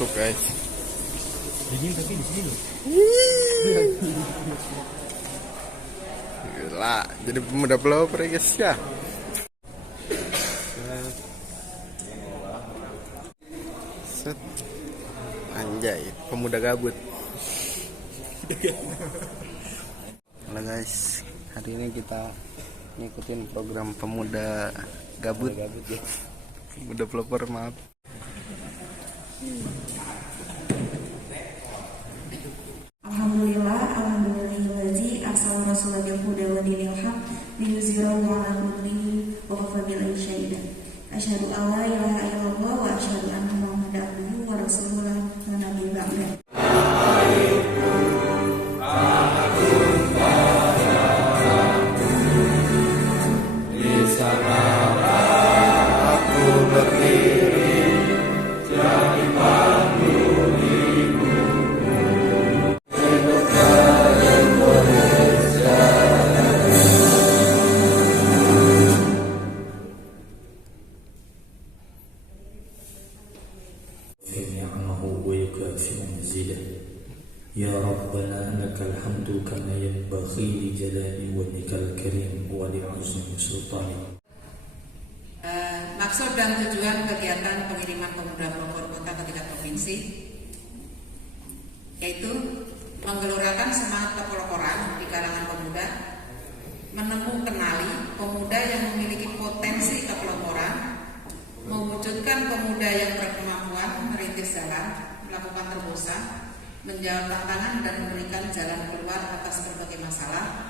masuk guys. Dingin tapi di sini loh. Gila, jadi pemuda pelopor guys ya. Set. Anjay, pemuda gabut. Halo guys, hari ini kita ngikutin program pemuda gabut. Ya. Pemuda pelopor, maaf. Alhamdulillahi arsala rasulan bil huda wa dinil haq liyuzhirahu 'ala kulli wa kafa billahi shahidan. Asyhadu an la ilaha illallah wa asyhadu anna Muhammadan abduhu wa rasuluhu la nabiyya ba'da. يا ربنا لك الحمد كما ينبغي لجلال وجهك الكريم ولعظيم سلطانك. Maksud dan tujuan kegiatan pengiriman pemuda pelopor kota ke tingkat provinsi yaitu menggelorakan semangat kepeloporan di kalangan pemuda, kenali pemuda yang memiliki potensi kepeloporan, mewujudkan pemuda yang berkemampuan merintis jalan, melakukan terobosan, menjawab tantangan dan memberikan jalan keluar atas berbagai masalah,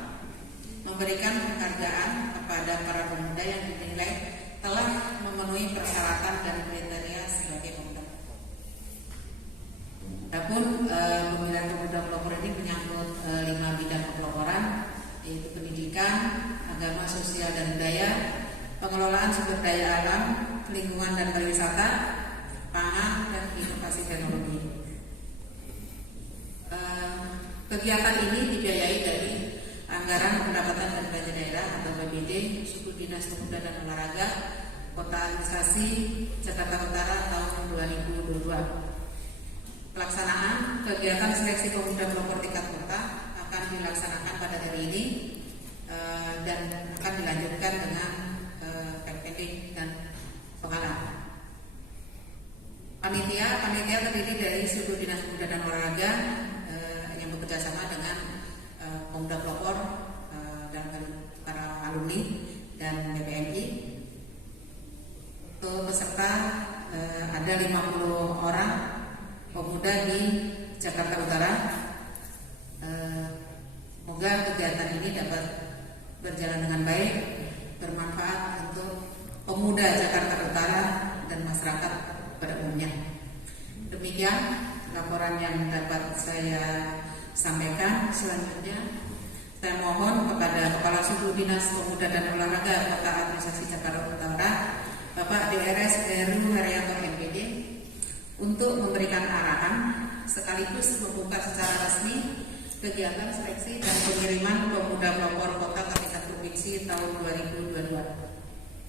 memberikan penghargaan kepada para pemuda yang dinilai telah memenuhi persyaratan dan kriteria sebagai pemuda. Adapun pemilihan pemuda pelopor ini menyangkut 5 bidang kepeloporan, yaitu pendidikan, agama, sosial dan budaya, pengelolaan sumber daya alam, lingkungan dan pariwisata, pangan dan inovasi teknologi. Kegiatan ini dibiayai dari anggaran pendapatan dan belanja daerah atau BPD Suku Dinas Pemuda dan Olahraga Kota Administrasi Jakarta Utara tahun 2022. Pelaksanaan kegiatan seleksi pemuda pelopor tingkat kota akan dilaksanakan pada hari ini dan akan dilanjutkan dengan PPD dan pengalaman. Panitia terdiri dari Suku Dinas Pemuda dan Olahraga yang bekerjasama dengan pemuda pelopor dan para alumni dan BPMI. Untuk peserta ada 50 orang pemuda di Jakarta Utara. Semoga kegiatan ini dapat berjalan dengan baik, bermanfaat untuk pemuda Jakarta Utara dan masyarakat pada umumnya. Demikian laporan yang dapat saya sampaikan. Selanjutnya saya mohon kepada Kepala Suku Dinas Pemuda dan Olahraga Kota Administrasi Jakarta Utara, Bapak DRS Heru Haryanto MPD, untuk memberikan arahan sekaligus membuka secara resmi kegiatan seleksi dan pengiriman pemuda pelopor kota ke tingkat provinsi tahun 2022.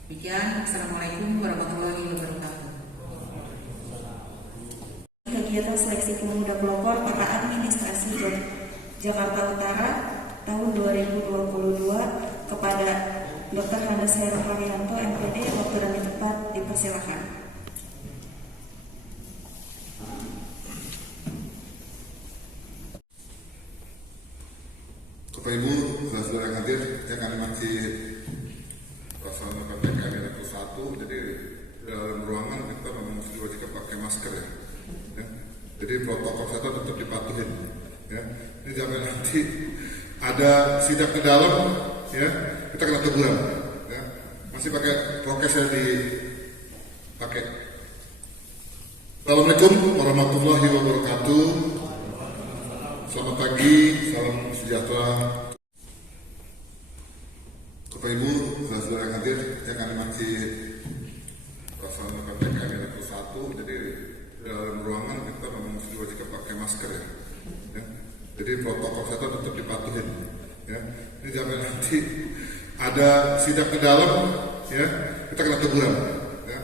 Demikian, Assalamualaikum warahmatullahi wabarakatuh. Kegiatan seleksi pemuda pelopor Kota Administrasi Jakarta Utara tahun 2022 kepada Dr. Handes Heru Haryanto MPD. Waktu dan tempat dipersilakan. Bapak Ibu, saudara yang hadir, kami masih pelaksanaan PPKM level 1, jadi dalam ruangan kita memang wajib pakai masker ya. Jadi protokol kesehatan tetap dipatuhin. Ya. Ini jangan nanti ada sidak ke dalam, ya kita kena teguran. Ya. Masih pakai prokes yang dipakai. Assalamualaikum warahmatullahi wabarakatuh. Selamat pagi, salam sejahtera. Bapak Ibu, saudara yang hadir, kami masih pelaksanaan PPKM level 1, jadi dalam ruangan kita memang wajib pakai masker ya. Jadi protokol kesehatan tetap dipatuhin. Ya. Ini jangan nanti ada sidak ke dalam, ya kita kena teguran. Ya.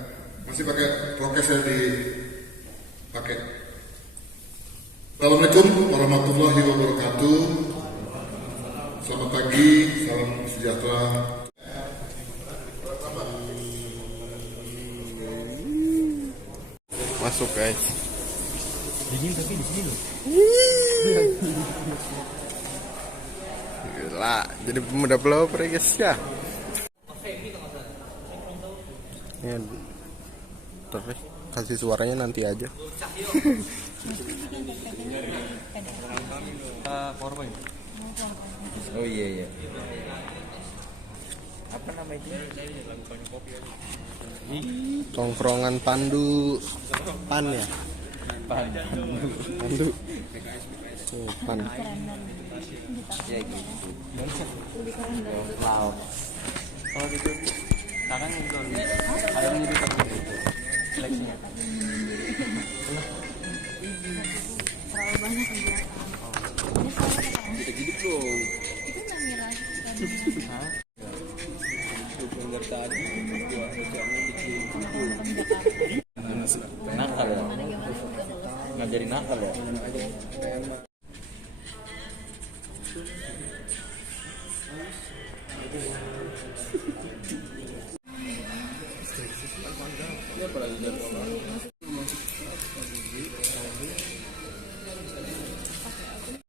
Masih pakai prokes yang dipakai. Assalamualaikum warahmatullahi wabarakatuh. Selamat pagi, salam sejahtera. Masuk guys. Dingin tapi di sini loh. Gila, jadi pemuda pelopor ya guys ya. Ya, tapi kasih suaranya nanti aja. Korban. Oh iya. Apa namanya? Tongkrongan Pandu Pan ya. Pandu. Oh, Pan. Ya gitu. Wow. Kalau gitu, tangan itu ada yang gitu seleksinya. Nakal ya? Ngajarin nakal ya?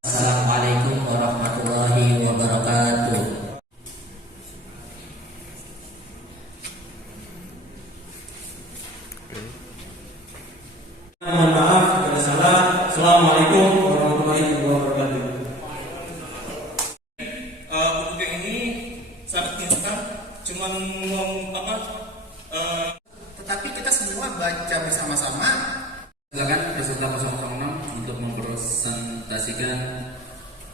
Assalamualaikum warahmatullahi wabarakatuh. Mohon maaf jika salah. Assalamualaikum warahmatullahi wabarakatuh. Buku ini sangat instan, cuman Tetapi kita semua baca bersama-sama. Silakan peserta 006 untuk mempresentasikan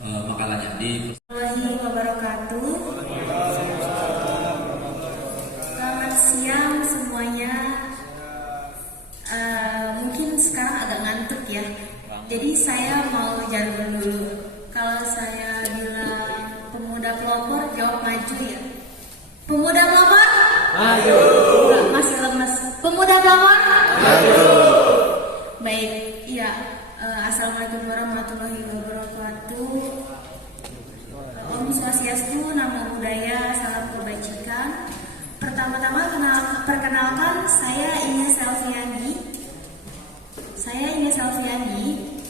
makalahnya di Warahmatullahi wabarakatuh. Selamat siang semuanya. Mungkin sekarang agak ngantuk ya. Jadi saya mau jargon dulu. Kalau saya bilang pemuda pelopor, jawab maju ya. Pemuda pelopor? Maju. Masih lemes. Pemuda pelopor? Maju. Baik, iya. Assalamualaikum warahmatullahi wabarakatuh. Om Swastiastu, Namo Buddhaya, salam kebajikan. Pertama-tama perkenalkan, saya Ines Selviani.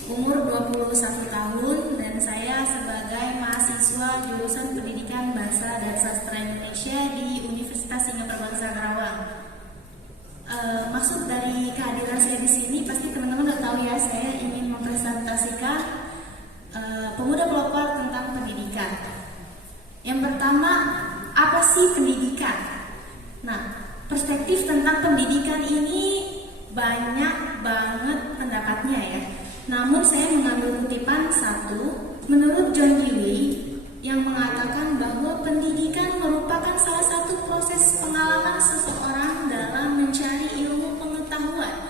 Umur 21 tahun dan saya sebagai mahasiswa jurusan Pendidikan Bahasa dan Sastra Indonesia di Universitas Singapura Bangsa Karawang. Maksud dari kehadiran saya di sini pasti teman-teman udah tahu ya, saya ingin mempresentasikan pemuda pelopor tentang pendidikan. Yang pertama, apa sih pendidikan? Nah, perspektif tentang pendidikan ini banyak banget pendapatnya ya. Namun saya mengambil kutipan satu menurut John Dewey yang mengatakan bahwa pendidikan merupakan salah satu proses pengalaman seseorang dalam mencari ilmu pengetahuan.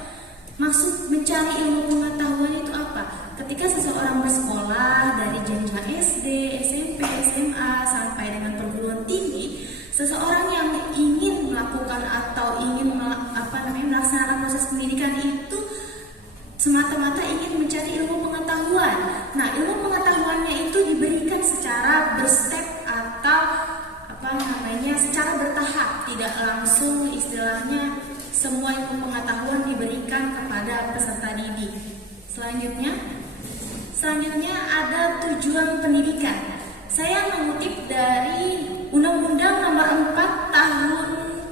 Maksud mencari ilmu pengetahuan itu apa? Ketika seseorang bersekolah dari jenjang SD, SMP, SMA sampai dengan perguruan tinggi, seseorang yang ingin melakukan atau ingin melaksanakan proses pendidikan itu semata-mata ingin mencari ilmu pengetahuan. Nah, ilmu pengetahuannya itu diberikan secara berstep atau secara bertahap, tidak langsung istilahnya semua ilmu pengetahuan diberikan kepada peserta didik. Selanjutnya ada tujuan pendidikan. Saya mengutip dari Undang-Undang Nomor 4 Tahun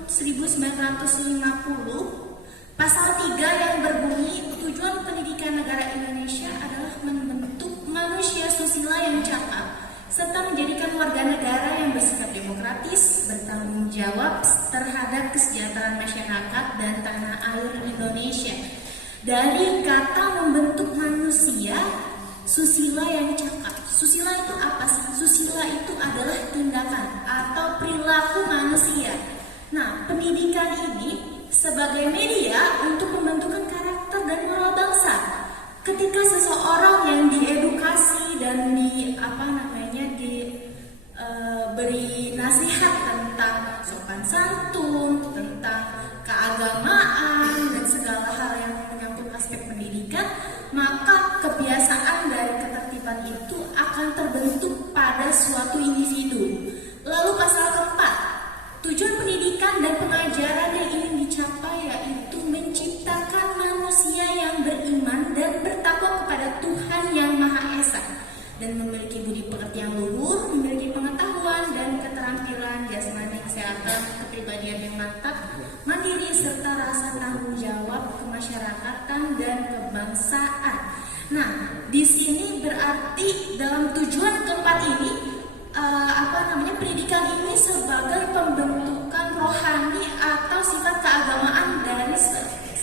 1950 Pasal 3 yang berbunyi, tujuan pendidikan negara Indonesia adalah membentuk manusia susila yang cakap serta menjadikan warga negara yang bersikap demokratis, bertanggung jawab terhadap kesejahteraan masyarakat dan tanah air Indonesia. Dari kata membentuk manusia susila yang cakap. Susila itu apa sih? Susila itu adalah tindakan atau perilaku manusia. Nah, pendidikan ini sebagai media untuk pembentukan karakter dan moral bangsa. Ketika seseorang yang diedukasi dan beri nasihat tentang sopan santun, tentang keagamaan dan segala hal yang menyangkut aspek pendidikan, maka kebiasaan itu akan terbentuk pada suatu individu. Lalu pasal keempat, tujuan pendidikan dan pengajaran yang ingin dicapai yaitu menciptakan manusia yang beriman dan bertakwa kepada Tuhan yang Maha Esa dan memiliki budi pekerti yang luhur, memiliki pengetahuan dan keterampilan jasmani, kesehatan, kepribadian yang mantap, mandiri serta rasa tanggung jawab kemasyarakatan dan kebangsaan. Nah, di sini berarti dalam tujuan keempat ini pendidikan ini sebagai pembentukan rohani atau sifat keagamaan dari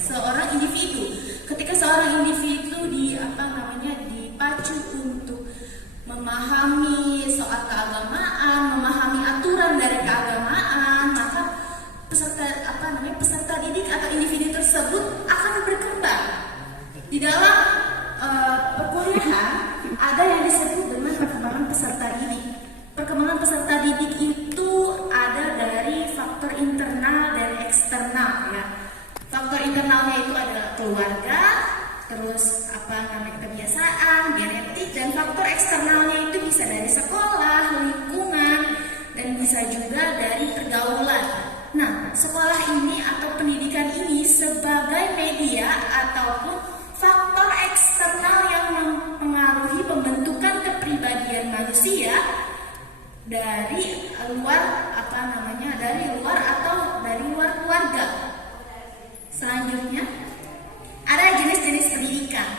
seorang individu. Ketika seorang individu dipacu untuk memahami soal keagamaan, memahami aturan dari keagamaan, maka peserta didik atau individu tersebut akan berkembang. Di dalam perkuliahan ada yang disebut dengan perkembangan peserta didik. Perkembangan peserta didik itu ada dari faktor internal dan eksternal ya. Faktor internalnya itu adalah keluarga, terus kebiasaan, genetik, dan faktor eksternalnya itu bisa dari sekolah, lingkungan, dan bisa juga dari pergaulan. Nah, sekolah ini atau pendidikan ini sebagai media ataupun faktor eksternal yang mempengaruhi pembentukan kepribadian manusia dari luar keluarga. Selanjutnya ada jenis-jenis pendidikan.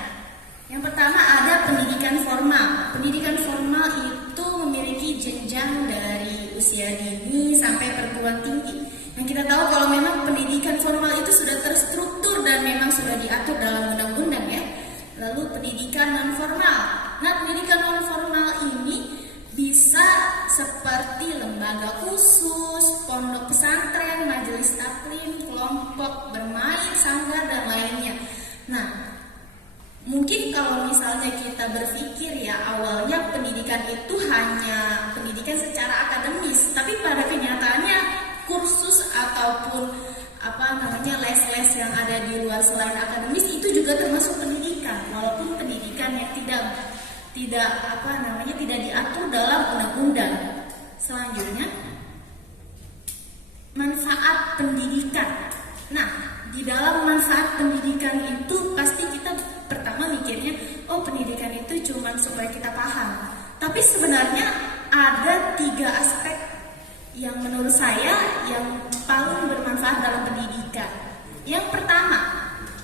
Yang pertama ada pendidikan formal. Pendidikan formal itu memiliki jenjang dari usia dini sampai perguruan tinggi. Yang kita tahu kalau memang pendidikan formal itu sudah terstruktur dan memang sudah diatur dalam undang-undang ya. Lalu pendidikan non formal. Nah, pendidikan non formal ini bisa seperti lembaga khusus, pondok pesantren, majelis taklim, kelompok bermain, sanggar, dan lainnya. Nah, mungkin kalau misalnya kita berpikir ya awalnya pendidikan itu hanya pendidikan secara akademis, tapi pada kenyataannya kursus ataupun les-les yang ada di luar selain akademis itu juga termasuk pendidikan, walaupun pendidikan yang tidak diatur dalam undang-undang. Selanjutnya manfaat pendidikan. Nah, di dalam manfaat pendidikan itu pasti kita pertama mikirnya, pendidikan itu cuma supaya kita paham. Tapi sebenarnya ada 3 aspek yang menurut saya yang paling bermanfaat dalam pendidikan. Yang pertama,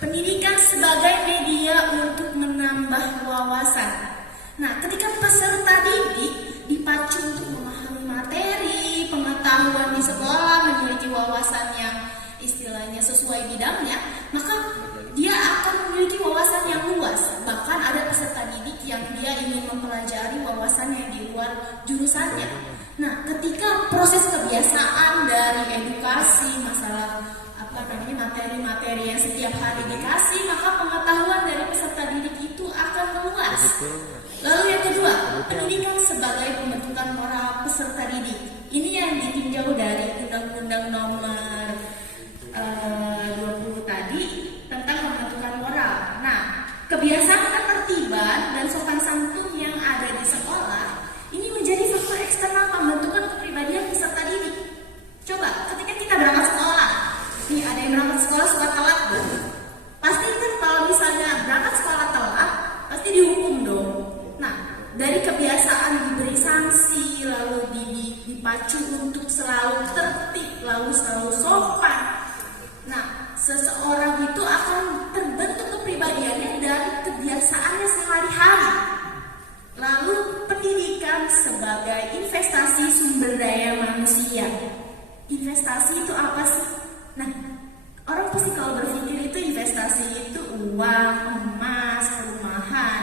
pendidikan sebagai media untuk menambah wawasan. Nah, ketika peserta didik dipacu untuk memahami materi, pengetahuan di sekolah, memiliki wawasan yang istilahnya sesuai bidangnya, maka dia akan memiliki wawasan yang luas. Bahkan ada peserta didik yang dia ingin mempelajari wawasan yang di luar jurusannya. Nah, ketika proses kebiasaan dari edukasi masalah materi-materi yang setiap hari dikasih, maka pengetahuan dari peserta didik itu akan meluas. Lalu yang kedua, pendidikan sebagai pembentukan moral peserta didik. Ini yang ditinjau dari Undang-Undang Nomor 20 tadi tentang pembentukan moral. Nah, kebiasaan ketertiban dan sopan santun yang ada di sekolah ini menjadi faktor eksternal pembentukan kepribadian peserta didik. Coba, ketika kita berangkat sekolah, nih ada yang berangkat sekolah suka telat dong. Pasti kan kalau misalnya berangkat sekolah telat, pasti dihukum dong. Nah, dari kebiasaan diberi sanksi, lalu dipacu untuk selalu tertib, lalu selalu sopan. Nah, seseorang itu akan terbentuk kepribadiannya dari kebiasaannya sehari-hari. Lalu pendidikan sebagai investasi sumber daya manusia. Investasi itu apa sih? Nah, orang pasti kalau berpikir itu investasi itu uang, emas, perumahan.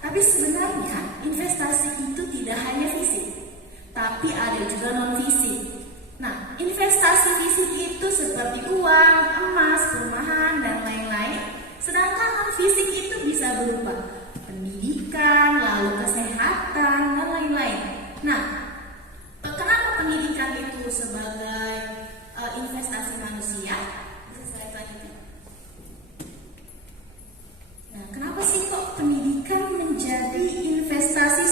Tapi sebenarnya investasi itu tidak hanya fisik, tapi ada juga non fisik. Nah, investasi fisik itu seperti uang, emas, perumahan, dan lain-lain. Sedangkan non fisik itu bisa berupa pendidikan, lalu kesehatan, dan lain-lain. Nah, kenapa pendidikan itu sebagai investasi manusia? Nah, kenapa sih kok pendidikan menjadi investasi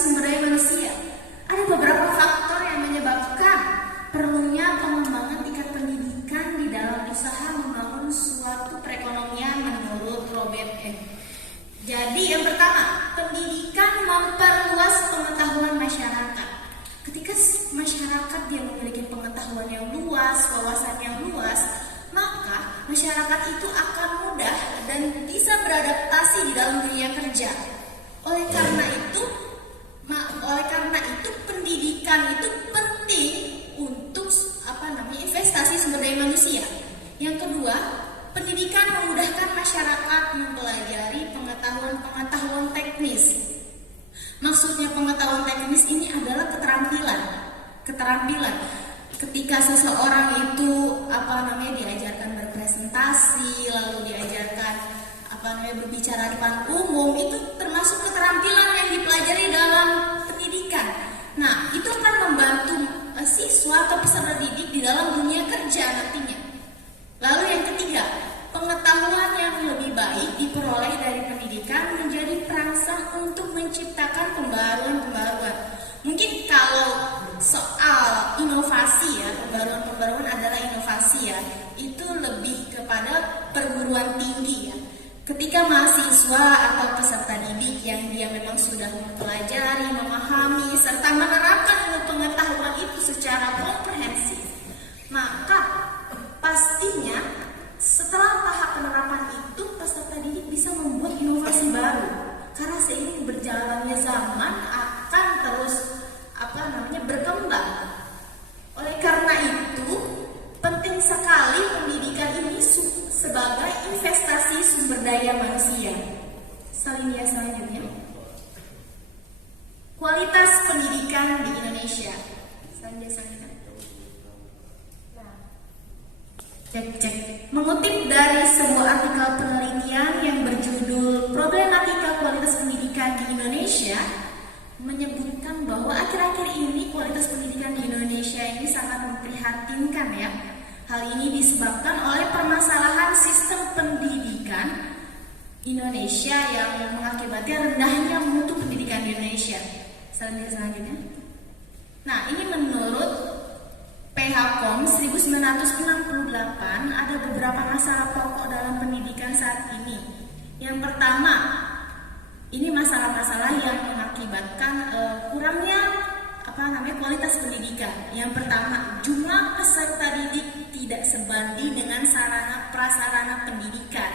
Jadi yang pertama, pendidikan memperluas pengetahuan masyarakat. Ketika masyarakat dia memiliki pengetahuan yang luas, wawasan yang luas, maka masyarakat itu akan mudah dan bisa beradaptasi di dalam dunia kerja. Oleh karena itu pendidikan itu penting untuk investasi sumber daya manusia. Yang kedua, pendidikan memudahkan masyarakat mempelajari pengetahuan teknis. Maksudnya pengetahuan teknis ini adalah keterampilan. Ketika seseorang itu diajarkan berpresentasi, lalu diajarkan berbicara di depan umum, itu termasuk keterampilan yang dipelajari dalam pendidikan. Nah, itu akan membantu siswa atau peserta didik di dalam dunia kerja nantinya. Lalu yang ketiga, pengetahuan yang lebih baik diperoleh dari pendidikan menjadi perangsang untuk menciptakan pembaruan. Mungkin kalau soal inovasi ya, pembaruan adalah inovasi ya, itu lebih kepada perguruan tinggi ya. Ketika mahasiswa atau peserta didik yang dia memang sudah mempelajari, memahami, serta menerapkan ilmu pengetahuan itu secara komprehensif, maka pastinya setelah tahap penerapan itu peserta didik bisa membuat inovasi baru. Karena seiring berjalannya zaman akan terus berkembang. Oleh karena itu penting sekali pendidikan ini sebagai investasi sumber daya manusia. Selanjutnya, kualitas pendidikan di Indonesia. Selanjutnya. Cek. Mengutip dari sebuah artikel penelitian yang berjudul Problematika Kualitas Pendidikan di Indonesia, menyebutkan bahwa akhir-akhir ini kualitas pendidikan di Indonesia ini sangat memprihatinkan ya. Hal ini disebabkan oleh permasalahan sistem pendidikan Indonesia yang mengakibatkan rendahnya mutu pendidikan di Indonesia. Selanjutnya. Nah, ini menurut PHKOM 1968 ada beberapa masalah pokok dalam pendidikan saat ini. Yang pertama, ini masalah-masalah yang mengakibatkan kurangnya kualitas pendidikan. Yang pertama, jumlah peserta didik tidak sebanding dengan sarana prasarana pendidikan.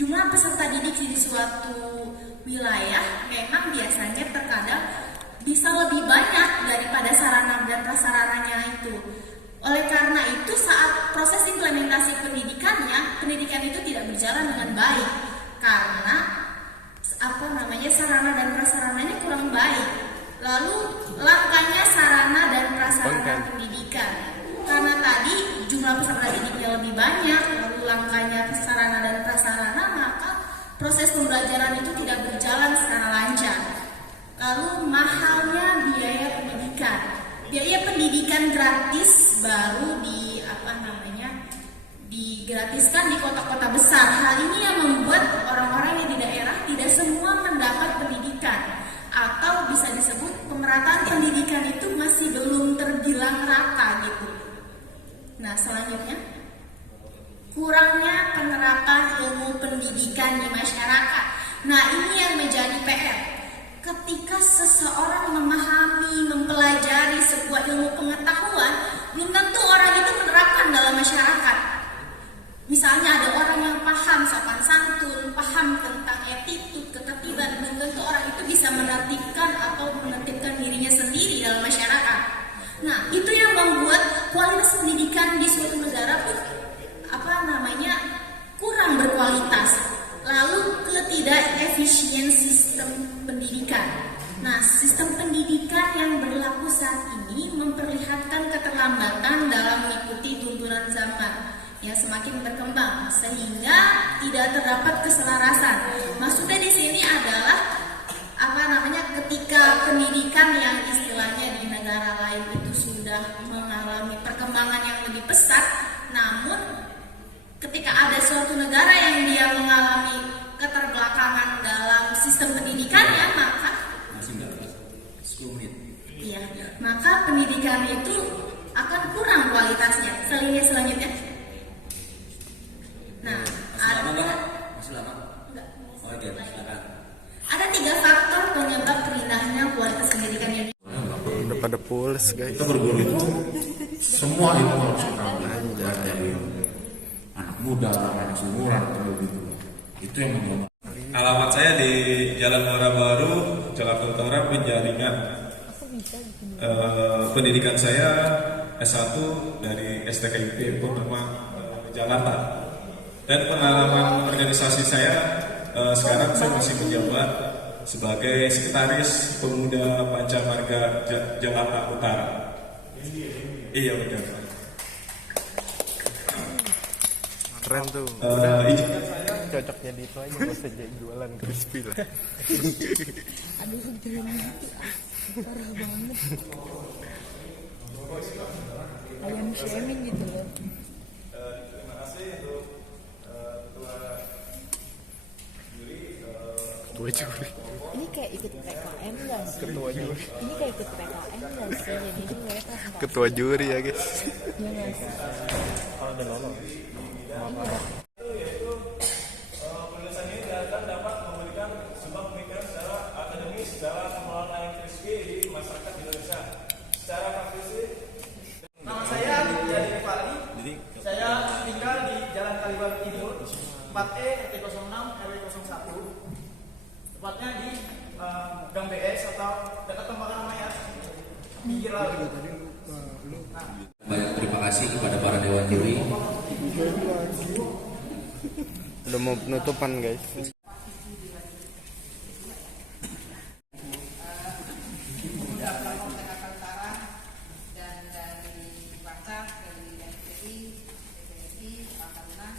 Jumlah peserta didik di suatu wilayah memang biasanya terkadang bisa lebih banyak daripada sarana dan prasarananya itu. Oleh karena itu saat proses implementasi pendidikan itu tidak berjalan dengan baik karena sarana dan prasarananya kurang baik. Lalu langkahnya sarana dan prasarana pendidikan. Karena tadi jumlah peserta didiknya lebih banyak, lalu langkahnya sarana dan prasarana, maka proses pembelajaran itu tidak berjalan secara lancar. Lalu mahalnya biaya pendidikan. Biaya pendidikan gratis baru digratiskan di kota-kota besar. Hal ini yang membuat orang-orang yang di daerah tidak semua mendapat pendidikan, atau bisa disebut pemerataan pendidikan itu masih belum terbilang rata gitu. Nah, selanjutnya, kurangnya penerapan ilmu pendidikan di masyarakat. Nah, ini yang menjadi PR. Ketika seseorang memahami, mempelajari sebuah ilmu pengetahuan, belum tentu orang itu menerapkan dalam masyarakat. Misalnya ada orang yang paham sopan santun, paham tentang attitude, ketertiban, belum tentu orang itu bisa menertibkan atau menertibkan dirinya sendiri dalam masyarakat. Nah, itu yang membuat kualitas pendidikan di suatu negara pun kurang berkualitas. Lalu ketidakefisien sistem pendidikan. Nah, sistem pendidikan yang berlaku saat ini memperlihatkan keterlambatan dalam mengikuti tuntunan zaman yang semakin berkembang sehingga tidak terdapat keselarasan. Maksudnya di sini adalah ketika pendidikan yang istilahnya di negara lain itu sudah mengalami perkembangan yang lebih pesat, namun ketika ada suatu negara yang dia mengalami keterbelakangan dalam sistem pendidikannya, maka maka pendidikan itu akan kurang kualitasnya. Selanjutnya. Nah, masih lama? Enggak. Oh, iya, silakan. berbenahnya kualitas pendidikan yang Udah pada pules guys. Kita berguru itu semua ilmu harus kita pelajari. Anak muda, anak seumuran atau gitu. Itu yang menjadi. Alamat saya di Jalan Muara Baru, Jakarta Utara, Penjaringan. Pendidikan saya S1 dari STKIP Purnama Jakarta. Dan pengalaman organisasi saya sekarang saya masih menjabat sebagai Sekretaris Pemuda Pancamarga Jakarta Utara. Iya benar. Keren tuh. Izinkan saya Cocok jadi itu aja, nggak usah jadi jualan crispy lah. Aduh, jangan gitu. Parah banget. Ayam shaming gitu loh. Terima kasih untuk ketua juri. Ketua juri. Ini kayak ikut PKM nggak sih? Ketua juri. Ini kayak ikut PKM nggak sih? Jadi ini mereka sempat. Ketua juri ya guys. Ya nggak sih? Kalau udah lolos. Penulisan ini diharapkan dapat memberikan sebuah pemikiran secara akademis dalam pengelolaan ayam crispy di masyarakat Indonesia. Secara praktisi. Nama saya Jadi Fali. Saya tinggal di Jalan Kalibaru Timur, 4E RT 06 RW 01. Tepatnya di Gang BS atau dekat tempat namanya pinggir laut. Banyak terima kasih kepada para dewan juri. Udah mau penutupan guys. dan dari Baca, dari MPI, PPI, Pakarnas,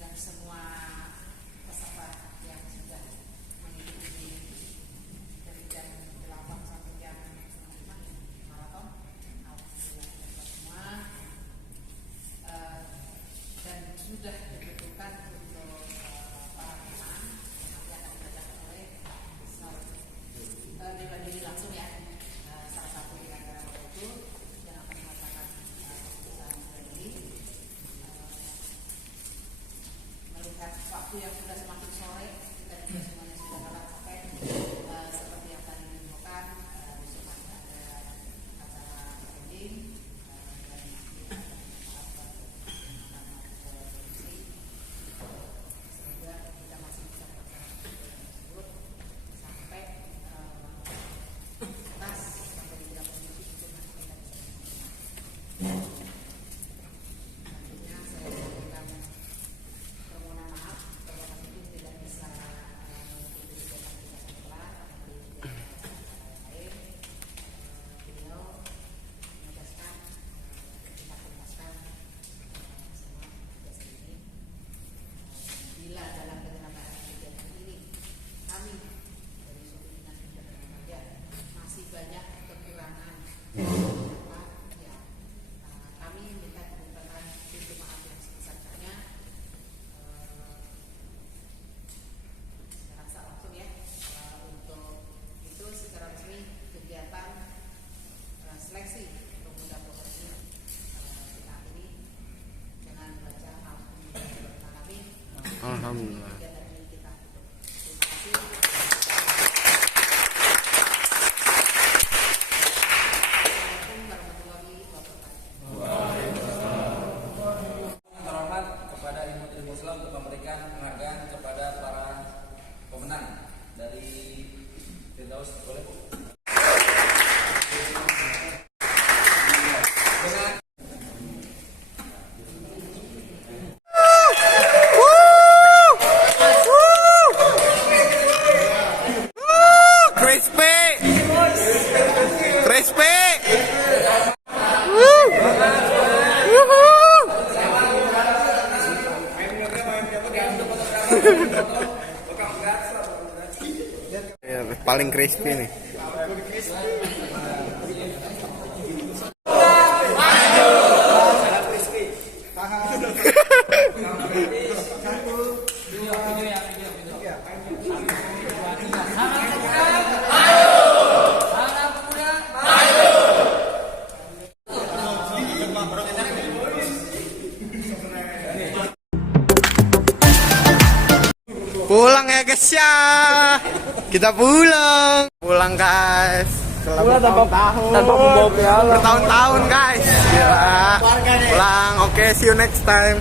dan semua peserta yang sudah mengikuti dari jam 8 sampai jam 9 maraton. Alhamdulillah semua dan sudah ditentukan untuk para teman yang nanti akan dibacakan oleh bela diri langsung ya, salah satu di antara itu yang akan mengatakan keputusan bela diri. Melihat waktu yang sudah semakin sore, kita juga semuanya sudah dapat sampai seperti yang tadi diinfokan, besok akan ada acara training dan nanti semoga kita masih bisa melaksanakan tersebut sampai tas sampai di dalam kondisi itu nanti kita bisa. Nantinya saya sampaikan permohonan maaf kalau kami itu tidak bisa mengikuti kegiatan kita setelah lain. Beliau menegaskan kita tuntaskan semua tugas ini. Bila dalam penyelenggaraan kegiatan ini kami dari suku dinas pendidikan remaja masih banyak kekurangan, ya kami minta dibukakan pintu maaf yang sebesar-besarnya. Saya rasa langsung ya untuk itu secara resmi kegiatan seleksi pemuda profesi kita akhiri dengan membaca Al-Fatihah. Alhamdulillah. Kegiatan ini kita tutup. Terima kasih. Assalamualaikum warahmatullahi wabarakatuh. Terhormat kepada ilmu Islam untuk memberikan penghargaan kepada para pemenang dari Firdaus. Boleh Bu? Crispy. Crispy. Ya, paling crispy nih. Pulang ya guys ya. Kita pulang. Pulang guys. Pulang tanpa membawa piala. Bertahun-tahun guys. Gila. Pulang. Oke, see you next time.